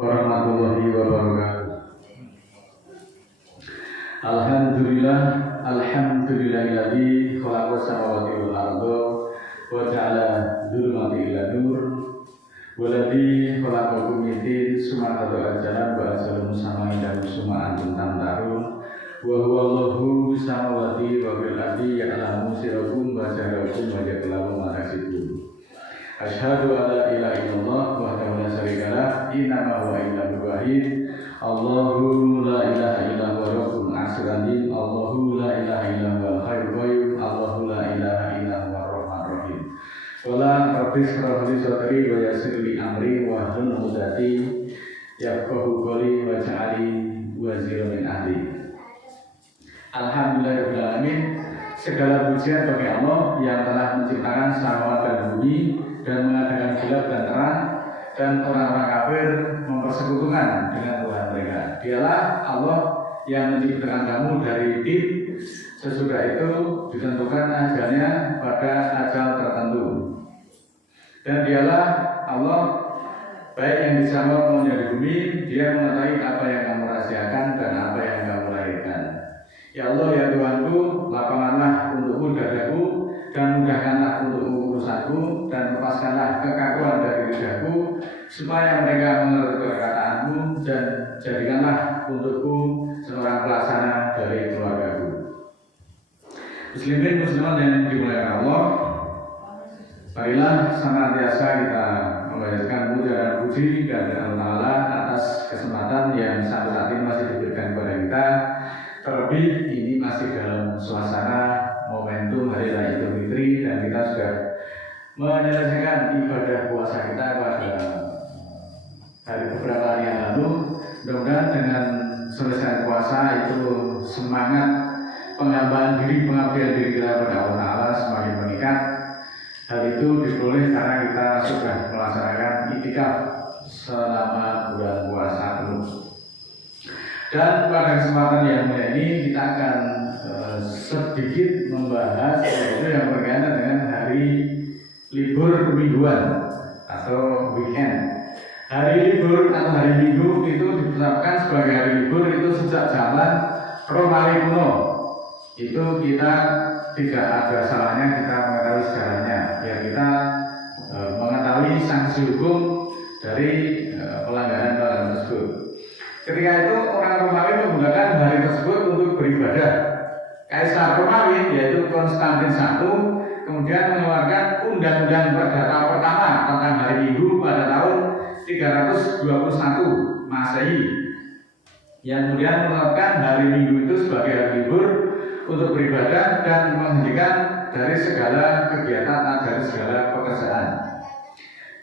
warahmatullahi wabarakatuh. Alhamdulillahilladzi khalaqas samawati wal arda wa ja'ala dzulumati ila nur waladzi khalaqakum min tin summa qada'a jalan wa ajalun sama'i dan summa antum tamtarun wa huwa Allahu samawati wa bil ardi ya'lamu sirrakum wa jahrakum wa ya'lamu ma tasifun. Asyhadu an la ilaha illallah wahdahu la syarika lah innama huwa ilahul wahid Allahu la ilaha illa huwa rabbul arsyil azim Allahu la ilaha illa huwal hayyul qayyum Allahu la ilaha illa huwar rahmanur rahim. Qala rabbi shrah li sadri wa yassir li amri wahlul 'uqdatam yafqahu qawli waj'alni waziran min ahli. Alhamdulillahirabbil alamin. Segala pujian bagi Allah yang telah menciptakan samawat dan bumi dan mengadakan gelap dan terang, dan orang-orang kafir mempersekutukan dengan Tuhan mereka. Dialah Allah yang menciptakan kamu dari tim, sesudah itu ditentukan ajalnya pada ajal tertentu. Dan dialah Allah baik yang di sama maupun yang di bumi, Dia mengetahui apa yang kamu rahasiakan dan apa yang kamu lahirkan. Ya Allah, ya Tuhanku, lapangkanlah untukku dadaku dan mudahkanlah untukku urusanku dan lepaskanlah kekaguan dari lidahku supaya mereka mengerti perkataanmu dan jadikanlah untukku seorang pelaksana dari keluargaku. Muslimin muslimat yang dimuliakan Allah, marilah senantiasa kita membacakan puja dan puji kepada Allah Ta'ala atas kesempatan yang sampai saat ini masih diberikan kepada kita. Terlebih ini masih dalam suasana momentum Hari Raya Idul Fitri dan kita sudah menyelesaikan ibadah puasa kita pada beberapa hari yang lalu. Mudah-mudahan dengan selesai puasa itu semangat penghambaan diri, pengabdian diri kita pada Allah Ta'ala semakin meningkat. Hal itu diperoleh karena kita sudah melaksanakan i'tikaf selama bulan puasa penuh. Dan pada kesempatan yang mulia ini kita akan sedikit membahas sesuatu yang berkaitan dengan hari libur kemingguan atau weekend. Hari libur atau hari Minggu itu ditetapkan sebagai hari libur itu sejak zaman Romawi kuno. Itu kita tidak ada salahnya kita mengetahui sejarahnya, biar kita mengetahui sanksi hukum dari pelanggaran tersebut. Ketika itu orang Romawi menggunakan hari tersebut untuk beribadah. Kaisar Romawi yaitu Konstantin I kemudian mengeluarkan undang-undang perdata pertama tentang hari Minggu pada tahun 321 Masehi, yang kemudian menetapkan hari Minggu itu sebagai hari libur untuk beribadah dan menghentikan dari segala kegiatan atau dari segala pekerjaan.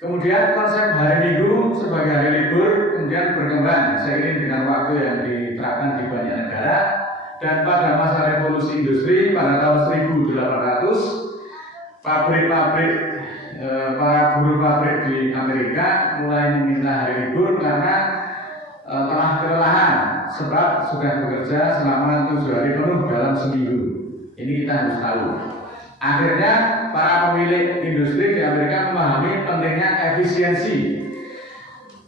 Kemudian konsep hari Minggu sebagai hari libur kemudian berkembang seiring dengan waktu yang diterapkan di banyak negara, dan pada masa revolusi industri pada tahun 1800 para buruh pabrik di Amerika mulai meminta hari libur karena telah kelelahan sebab sudah bekerja selama 7 hari penuh dalam seminggu. Ini kita harus tahu. Akhirnya para pemilik industri di Amerika memahami pentingnya efisiensi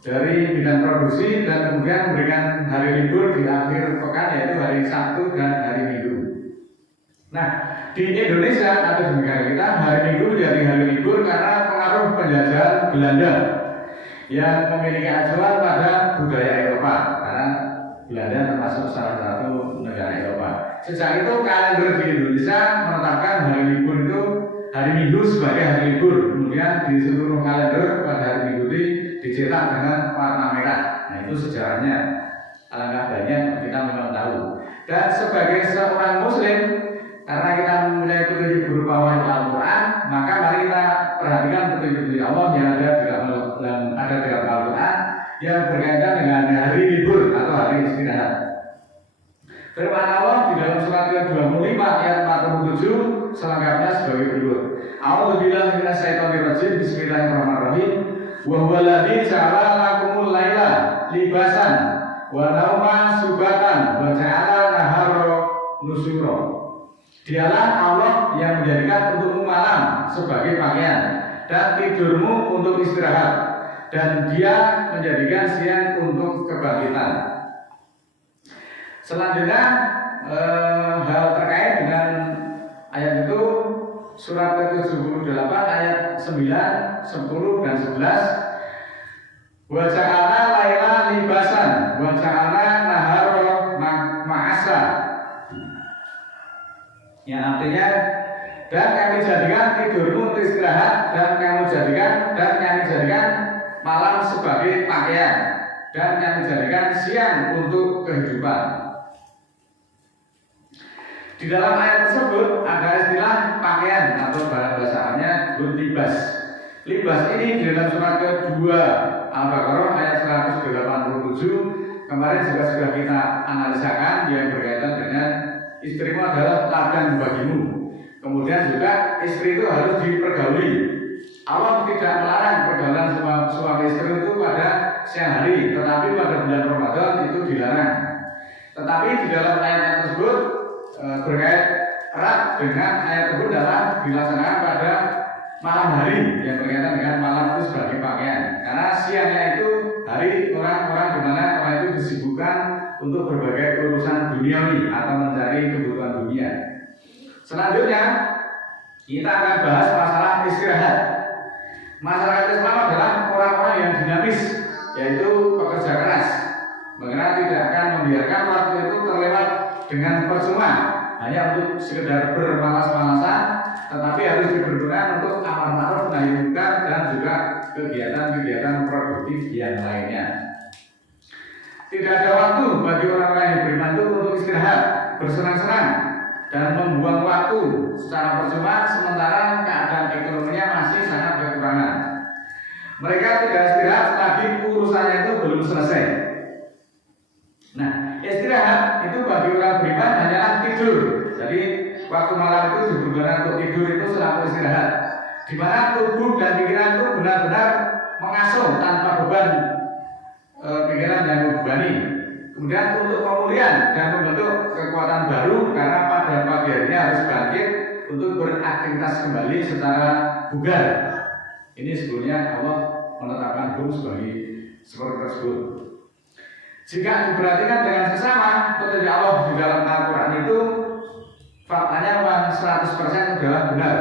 dari bidang produksi dan kemudian memberikan hari libur di akhir pekan, yaitu hari Sabtu dan hari Minggu. Nah, di Indonesia atau di negara kita hari Minggu menjadi hari libur karena pengaruh penjajah Belanda yang memiliki acuan pada budaya Eropa, karena Belanda termasuk salah satu negara Eropa. Sejak itu kalender di Indonesia menetapkan hari libur itu hari Minggu sebagai hari libur. Kemudian di seluruh kalender pada hari Minggu itu dicetak dengan warna merah. Nah, itu sejarahnya. Alangkah banyak kita memang tahu. Dan sebagai seorang Muslim, karena kita mempunyai petunjuk berupa wahyu Al-Quran, maka mari kita perhatikan petunjuk Allah yang ada di dalam Al-Quran yang berkaitan dengan hari libur atau hari istirahat. Firman Allah di dalam surat ke-25 ayat 47 selengkapnya sebagai berikut. A'udzubillahi minasyaitonirrajim. Bismillahirrahmanirrahim. Wa huwal ladzi ja'ala lakumul laila libasan wa nauma subatan wa ja'ala nahara nusyura. Dialah Allah yang menjadikan untukmu malam sebagai pakaian dan tidurmu untuk istirahat, dan Dia menjadikan siang untuk kebangkitan. Selanjutnya hal terkait dengan ayat itu, surat ke-78 ayat 9, 10 dan 11. Wa ja'alna laila libasan wa ja'alna nahara ma'asa. Yang artinya, dan kami jadikan tidurmu untuk istirahat, dan kami jadikan malam sebagai pakaian, dan kami jadikan siang untuk kehidupan. Di dalam ayat tersebut ada istilah pakaian atau bahasa Arabnya libas. Libas ini di dalam surat ke-2 Al-Baqarah ayat 187 kemarin juga sudah kita analisakan, yang berkaitan dengan istrimu adalah ladang bagimu. Kemudian juga istri itu harus dipergauli. Allah tidak melarang pergaulan suami istri itu pada siang hari, tetapi pada bulan Ramadan itu dilarang. Tetapi di dalam ayat tersebut berkait erat dengan ayat tersebut adalah dilaksanakan pada malam hari, yang berkaitan dengan malam itu sebagai pakaian. Karena siangnya itu hari orang-orang di mana orang itu disibukkan untuk berbagai urusan duniawi atau mencari kebutuhan dunia. Selanjutnya kita akan bahas masalah istirahat. Masyarakat Islam adalah orang-orang yang dinamis, yaitu pekerja keras. Mengenai tidak akan membiarkan waktu itu terlewat dengan percuma hanya untuk sekedar bermalas-malasan, tetapi harus dipergunakan untuk amar ma'ruf nahi munkar dan juga kegiatan-kegiatan produktif yang lainnya. Tidak ada waktu bagi orang-orang yang beriman itu untuk istirahat, bersenang-senang, dan membuang waktu secara percuma sementara keadaan ekonominya masih sangat kekurangan. Mereka tidak istirahat selagi urusannya itu belum selesai. Nah, istirahat itu bagi orang beriman hanyalah tidur. Jadi waktu malam itu digunakan untuk tidur itu selaku istirahat, di mana tubuh dan pikiran itu benar-benar mengasuh tanpa beban pikiran yang membebani. Kemudian untuk pemulihan dan membentuk kekuatan baru, karena pada pagi harinya harus bangkit untuk beraktivitas kembali secara bugar. Ini sebetulnya Allah menetapkan hukum sebagai seperti tersebut. Jika diperhatikan dengan sesama, petunjuk Allah di dalam Al-Quran itu faktanya memang 100% adalah benar,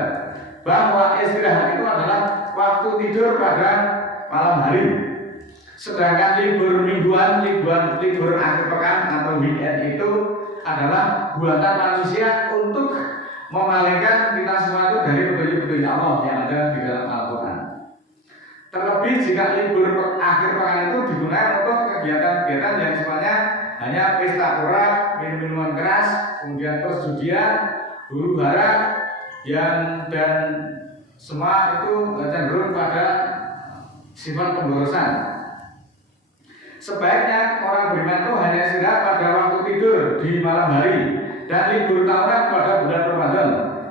bahwa istirahat itu adalah waktu tidur pada malam hari. Sedangkan libur mingguan, libur akhir pekan atau weekend itu adalah buatan manusia untuk memalingkan kita semua itu dari petunjuk-petunjuk Allah yang ada di dalam Al-Quran. Terlebih jika libur akhir pekan itu digunakan untuk kegiatan-kegiatan yang sifatnya hanya pesta pora, minum-minuman keras, kemudian perjudian, huru hara, dan semua itu cenderung pada sifat pemborosan. Sebaiknya orang beriman itu hanya istirahat pada waktu tidur di malam hari dan libur tahunan pada bulan Ramadan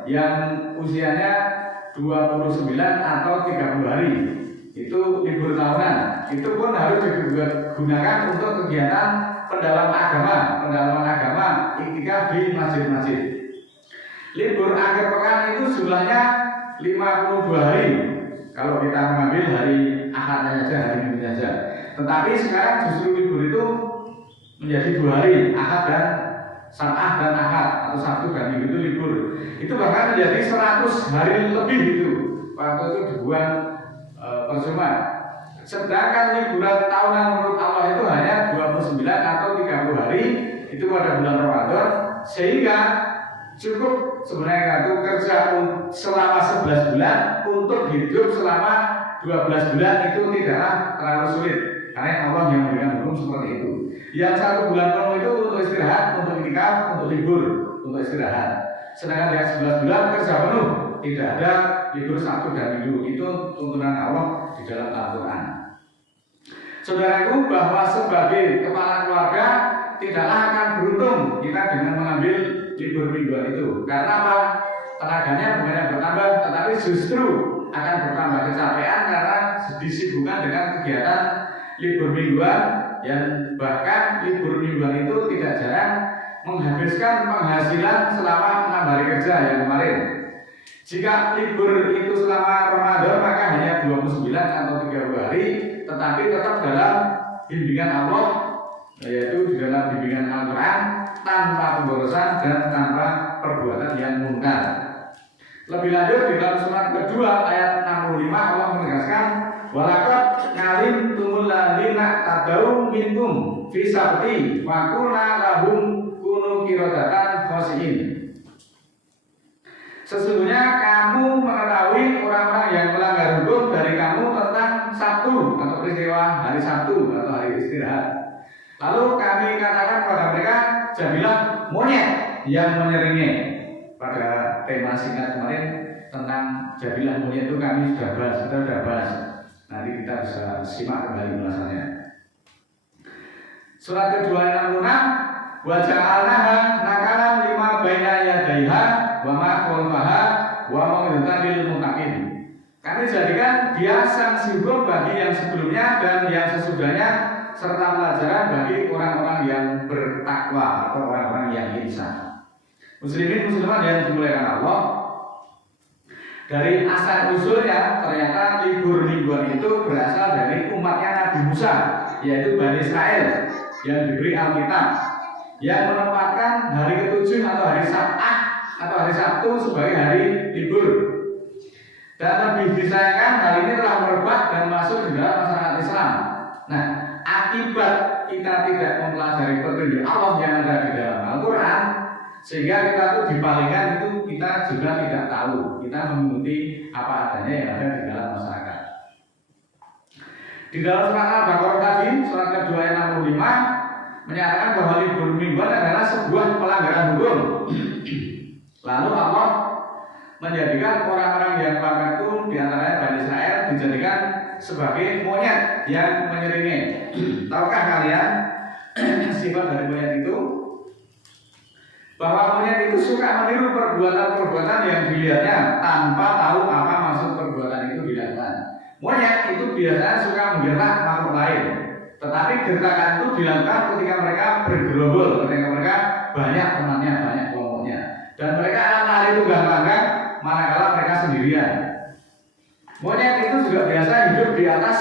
yang usianya 29 atau 30 hari. Itu libur tahunan. Itu pun harus digunakan untuk kegiatan pendalaman agama, iktikaf di masjid-masjid. Libur akhir pekan itu jumlahnya 52 hari. Kalau kita mengambil hari Ahadnya saja, hari Minggu saja. Tetapi sekarang justru libur itu menjadi 2 hari, Ahad dan Sabtu dan Ahad, atau Sabtu dan Minggu itu libur. Itu bahkan menjadi 100 hari lebih itu. Waktu itu dibuang percuma. Sedangkan liburan tahunan menurut Allah itu hanya 29 atau 30 hari, itu pada bulan Ramadan, sehingga cukup sebenarnya itu kerja selama 11 bulan untuk hidup selama 12 bulan itu tidaklah terlalu sulit. Karena Allah yang memberikan hukum seperti itu. Yang 1 bulan penuh itu untuk istirahat, untuk iktikaf, untuk libur, untuk istirahat. Sedangkan yang 11 bulan kerja penuh, tidak ada libur Sabtu dan Minggu. Itu tuntunan Allah di dalam Al-Quran. Saudaraku, bahwa sebagai kepala keluarga tidaklah akan beruntung kita dengan mengambil libur mingguan itu. Karena apa? Tenaganya bukannya bertambah, tetapi justru akan bertambah kecapean karena disibukkan dengan kegiatan libur mingguan, yang bahkan libur mingguan itu tidak jarang menghabiskan penghasilan selama 6 hari kerja yang kemarin. Jika libur itu selama Ramadan maka hanya 29 atau 30 hari, tetapi tetap dalam bimbingan Allah, yaitu di dalam bimbingan Al-Quran, tanpa pemborosan dan tanpa perbuatan yang munkar. Lebih lanjut di dalam surat kedua ayat 65 Allah menegaskan, walaqad ngalimtumul ladzina tadau minkum fi sabti wa qulna lahum kunu qiradatan khasiin. Sesungguhnya kamu mengetahui orang-orang yang melanggar hukum dari kamu tentang Sabtu atau peristiwa hari Sabtu atau hari istirahat. Lalu kami katakan kepada mereka, jadilah monyet yang menyeringai. Pada tema singkat kemarin tentang jadilah monyet itu kami sudah bahas. Nanti kita bisa simak kembali ulasannya. Surat kedua ayat 66, wa ja'alnaha nakalan lima baina yadaiha wa ma khalfaha wa mau'izatan lil muttaqin. Kami jadikan dia sanksi hukum bagi yang sebelumnya dan yang sesudahnya, serta pelajaran bagi orang-orang yang bertakwa atau orang-orang yang ihsan. Muslimin muslimat yang dimuliakan Allah, dari asal usulnya ternyata libur mingguan itu berasal dari umatnya Nabi Musa, yaitu Bani Israel yang diberi Alkitab, yang menempatkan hari ke-7 atau hari Sab'ah atau hari Sabtu sebagai hari libur. Dan lebih disayangkan hal ini telah merebak dan masuk di dalam masyarakat Islam. Nah, akibat kita tidak mempelajari petunjuk Allah yang ada di dalam Al-Quran, sehingga kita tuh dipalingkan, itu kita juga tidak tahu. Kita mengikuti apa adanya yang ada di dalam masyarakat. Di dalam surat Al-Baqarah tadi, surat kedua ayat 65 menyatakan bahwa libur mingguan adalah sebuah pelanggaran hukum. Lalu Allah menjadikan orang-orang yang melanggar itu diantaranya Bani Israel dijadikan sebagai monyet yang menyeringai. Tahukah kalian sifat dari monyet itu? Bahwa monyet itu suka meniru perbuatan-perbuatan yang dilihatnya tanpa tahu apa maksud perbuatan itu dilakukan. Monyet itu biasanya suka menggertak makhluk lain, tetapi gertakan itu dilakukan ketika mereka bergerombol, ketika mereka banyak temannya, banyak kelompoknya, dan mereka akan lari tunggang-tunggang manakala mereka sendirian. Monyet itu juga biasa hidup di atas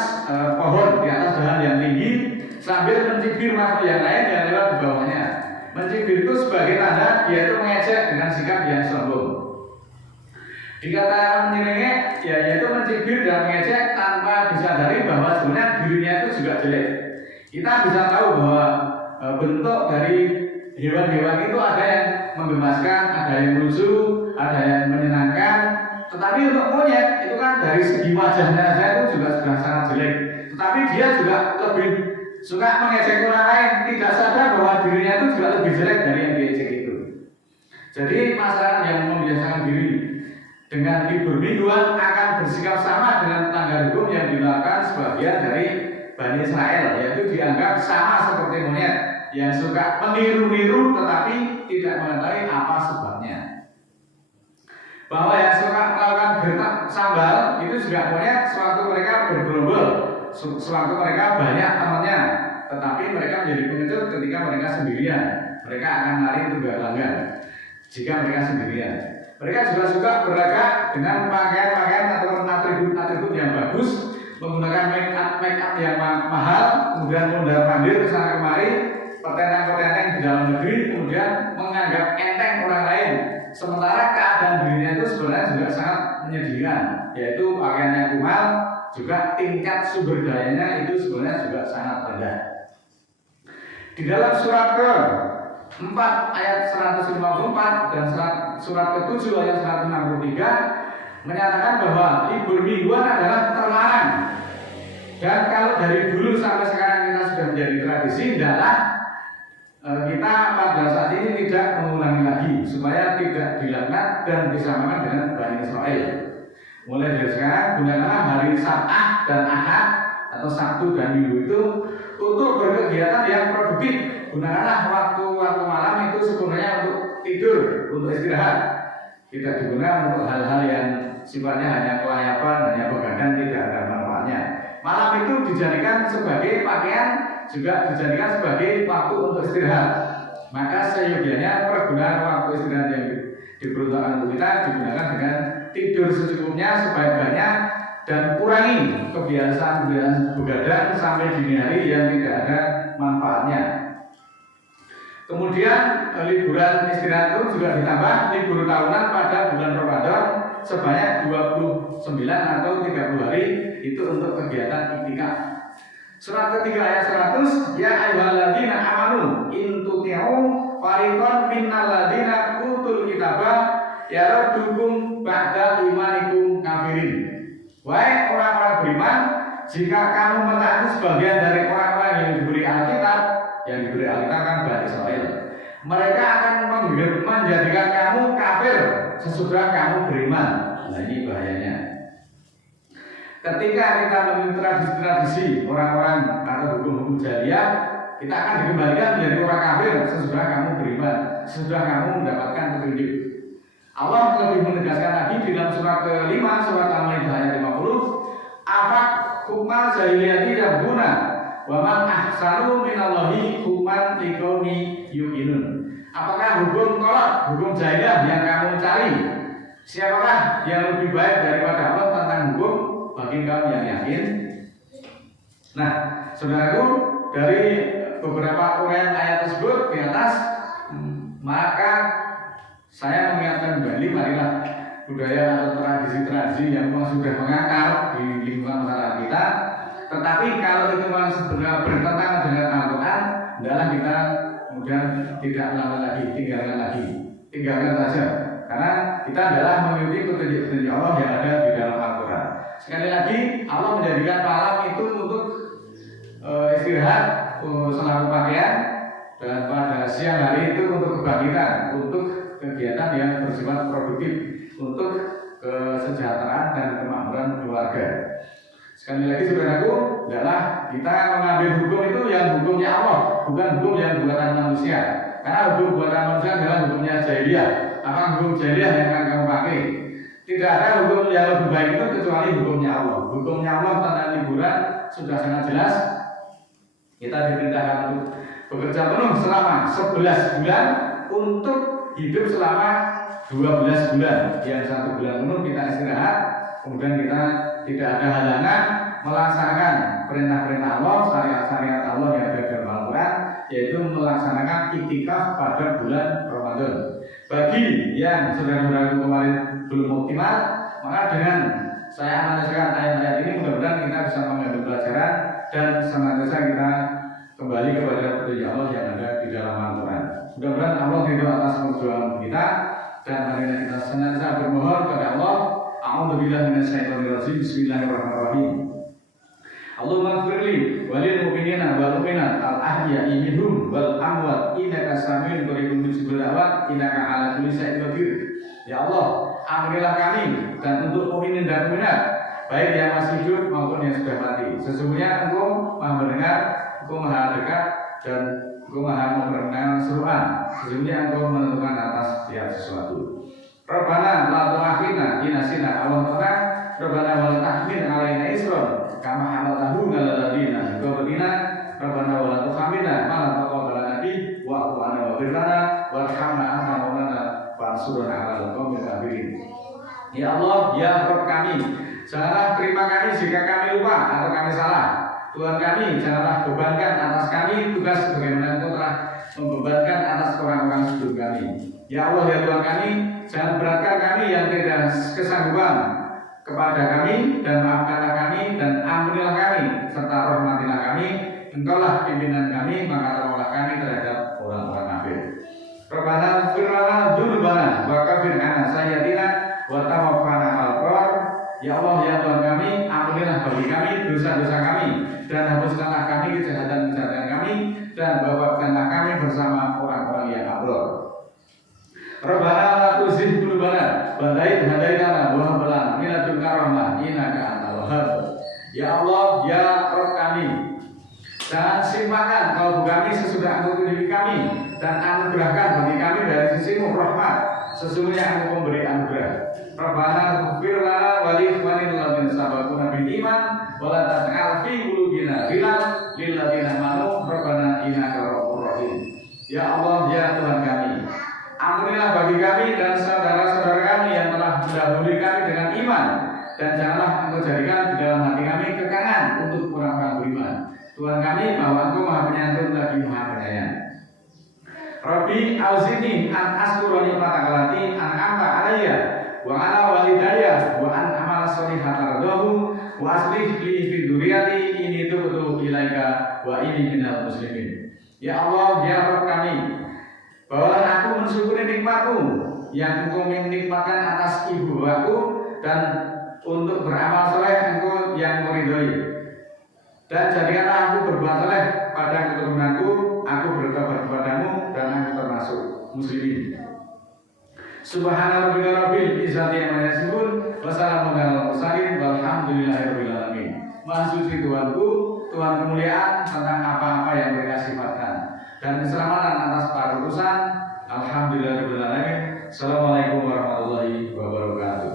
pohon, di atas dahan yang tinggi, sambil mencibir makhluk yang lain yang lewat di bawahnya. Mencibir itu sebagai tanda dia itu mengejek dengan sikap yang sombong. Dikatakan menyeringai, yaitu mencibir dan mengejek tanpa disadari bahwa sebenarnya dirinya itu juga jelek. Kita bisa tahu bahwa bentuk dari hewan-hewan itu ada yang menggemaskan, ada yang lucu, ada yang menyenangkan. Tetapi untuk monyet itu kan dari segi wajahnya saja itu juga sudah sangat jelek. Tetapi dia juga lebih suka mengejek orang lain, tidak sadar bahwa dirinya itu juga lebih jelek dari yang diejek itu. Jadi masyarakat yang membiasakan diri dengan libur mingguan akan bersikap sama dengan pelanggar hukum yang dilakukan sebagian dari Bani Israel, yaitu dianggap sama seperti monyet yang suka meniru-niru tetapi tidak mengetahui apa sebabnya. Bahwa yang suka melakukan gertak sambal itu juga monyet sewaktu mereka bergerombol, sewaktu mereka banyak temannya, tetapi mereka menjadi pengecut ketika mereka sendirian. Mereka akan lari tunggang-tunggang jika mereka sendirian. Mereka juga suka berlagak dengan pakaian-pakaian atau atribut-atribut yang bagus, menggunakan make up yang mahal, kemudian mondar-mandir ke sana kemari, pertentang-pertentang di dalam negeri, kemudian menganggap enteng orang lain. Sementara keadaan dirinya itu sebenarnya juga sangat menyedihkan, yaitu pakaiannya kumal, juga tingkat sumber dayanya itu sebenarnya juga sangat rendah. Di dalam surat ke-4 ayat 154 dan surat ke-7 ayat 163 menyatakan bahwa libur mingguan adalah terlarang. Dan kalau dari dulu sampai sekarang kita sudah menjadi tradisi, hendaklah kita pada saat ini tidak mengulangi lagi supaya tidak dilakukan dan disamakan dengan Bani Israel. Mulai dari sekarang gunakanlah hari Sab'ah dan Ahad atau Sabtu dan Minggu itu untuk berkegiatan yang produktif. Gunakanlah waktu malam itu sepenuhnya untuk tidur, untuk istirahat. Tidak digunakan untuk hal-hal yang sifatnya hanya kelayapan, hanya begadang, tidak ada manfaatnya. Malam itu dijadikan sebagai pakaian, juga dijadikan sebagai waktu untuk istirahat. Maka seyogianya pergunaan waktu istirahat yang diperuntukkan untuk kita digunakan dengan tidur secukupnya sebaik-baiknya, dan kurangi kebiasaan-kebiasaan begadang sampai dini hari yang tidak ada manfaatnya. Kemudian liburan istirahat itu juga ditambah libur tahunan pada bulan Ramadan sebanyak 29 atau 30 hari itu untuk kegiatan iktikaf. Surat ketiga ayat 100, ya ayyuhalladzina amanu in tuti'u fariqan minnal ladzina utul kitaba yaraddukum ba'da imanikum kafirin. Wahai orang-orang beriman, jika kamu mentaati sebagian dari orang-orang yang diberi Alkitab kan Bani Israil, mereka akan menjadikan kamu kafir sesudah kamu beriman. Nah ini bahayanya. Ketika kita mengikuti tradisi-tradisi orang-orang atau hukum-hukum jahiliyah, kita akan dikembalikan menjadi orang kafir sesudah kamu beriman, sesudah kamu mendapatkan petunjuk. Allah lebih menegaskan lagi di dalam surat ke-5 surat Al-Maidah ayat 50, afak hukmal jahiliyati yabghuna wa man ahsanu minallahi hukman liqaumi yuqinun. Apakah hukum tolak, hukum jahiliyah yang kamu cari? Siapakah yang lebih baik daripada Allah tentang hukum bagi kaum yang yakin? Nah, saudaraku, dari beberapa uraian ayat tersebut di atas, maka saya mengingatkan kembali, marilah budaya atau tradisi-tradisi yang memang sudah mengakar di lingkungan masyarakat kita. Tetapi kalau itu memang sebenarnya bertentangan dengan Al-Quran, hendaklah kita kemudian tidak melakukan lagi, tinggalkan saja. Karena kita adalah mengikuti petunjuk-petunjuk Allah yang ada di dalam Al-Quran. Sekali lagi, Allah menjadikan malam itu untuk istirahat, selalu pakaian, dan pada siang hari itu untuk kebangkitan, untuk kegiatan yang bersifat produktif, untuk kesejahteraan dan kemakmuran keluarga. Sekali lagi saudaraku, adalah kita mengambil hukum itu yang hukumnya Allah, bukan hukum yang buatan manusia. Karena hukum buatan manusia adalah hukumnya jahiliyah. Apa hukum jahiliyah yang akan kamu pakai? Tidak ada hukum yang lebih baik itu kecuali hukumnya Allah. Hukumnya Allah tentang liburan sudah sangat jelas. Kita diperintahkan untuk bekerja penuh selama 11 bulan untuk hidup selama 12 bulan. Yang 1 bulan penuh kita istirahat, kemudian kita tidak ada halangan melaksanakan perintah-perintah Allah, syariat-syariat Allah yang ada dalam Al-Quran, yaitu melaksanakan iktikaf pada bulan Ramadan. Bagi yang saudara-saudara kemarin belum optimal, maka dengan saya analiskan ayat-ayat ini mudah-mudahan kita bisa mengambil pelajaran dan senantiasa kita kembali kepada petunjuk Allah yang ada di dalam Al-Quran. Mudah-mudahan Allah ridho atas perjuangan kita, dan marilah kita senantiasa bermohon kepada Allah. A'udzubillahi minasyaitonirrajim. Bismillahirrahmanirrahim. Allahumma ighfirli walil mu'minina wal mu'minat al-ahya'i minhum wal amwat innaka samiun qaribun mujibud da'wat innaka 'ala kulli syai'in qadir. Ya Allah, ampunilah kami dan untuk mukminin dan mukminat, baik yang masih hidup maupun yang sudah mati. Sesungguhnya Engkau Maha mendengar, Engkau Maha dekat, dan Engkau Maha mendengar seruan. Sesungguhnya Engkau menentukan atas setiap sesuatu. Rabbana la tu'akhidna in nasina aw akhtana. Rabbana wa la tahmil 'alaina isran kama hamaltahu 'alal ladzina min qablina. Rabbana wa la tuhammilna ma la taqata lana bihi wa'fu 'anna waghfir lana warhamna anta maulana fansurna 'alal qaumil kafirin. Ya Allah, ya Rabb kami, janganlah terima kami jika kami lupa atau kami salah. Tuhan kami, janganlah bebankan atas kami tugas sebagaimana Engkau telah membebankan atas orang-orang sebelum kami. Ya Allah, ya Tuhan kami, jangan beratkan kami yang tidak kesanggupan kepada kami, dan maafkanlah kami dan ampunilah kami serta rahmatilah kami. Engkaulah pimpinan kami, maka tolonglah kami terhadap orang-orang kafir. Rabbana ighfir lana dzunubana wa kaffir 'anna sayyi'atina wa tawaffana ma'al abrar. Ya Allah, ya Tuhan kami, ampunilah bagi kami dosa-dosa kami, dan hapuskanlah kami kejahatan-kejahatan kami, dan wafatkanlah kami bersama orang-orang yang abrar. Rabbana la tuzigh qulubana ba'da idh hadaitana wa hab lana min ladunka rahmah innaka antal wahhab. Ya Allah, ya Rabb kami, jangan simpakan kalbu kami sesudah Engkau tunjuki kami, dan anugerahkan bagi kami dari sisimu rahmat. Sesungguhnya Engkau memberi anugerah. Rabbana ighfir lana wa li ikhwanina alladzina sabaquna bil iman wa la taj'al fi qulubina ghillan lil ladzina amanu rabbana innaka ra'ufur rahim. Ya Allah, ya Tuhan kami, ampunilah bagi kami dan saudara-saudara kami yang telah mendahului kami dengan iman, dan janganlah Engkau jadikan Rabbi auzini an askura nikmataka allati an'amta alayya wa ala walidayya wa an amala sholihan tardahu wa aslih li fi dzurriyyati inni tubtu ilaika wa inni minal muslimin. Ya Allah, ya Rabb kami, bawalah aku mensyukuri nikmat-Mu yang Engkau menikmatkan atas ibu aku, dan untuk beramal soleh Engkau yang meridhoi. Dan jadikanlah aku berbuat soleh pada keturunanku, aku bertobat kepadamu, dan aku termasuk muslimin. Subhana rabbika rabbil izzati amma yasifun wa salamun alal mursalin walhamdulillahirabbil alamin. Maha suci Tuhanku, Tuhan kemuliaan tentang apa-apa yang mereka sifatkan, dan keselamatan atas para utusan. Alhamdulillahirabbil alamin. Assalamualaikum warahmatullahi wabarakatuh.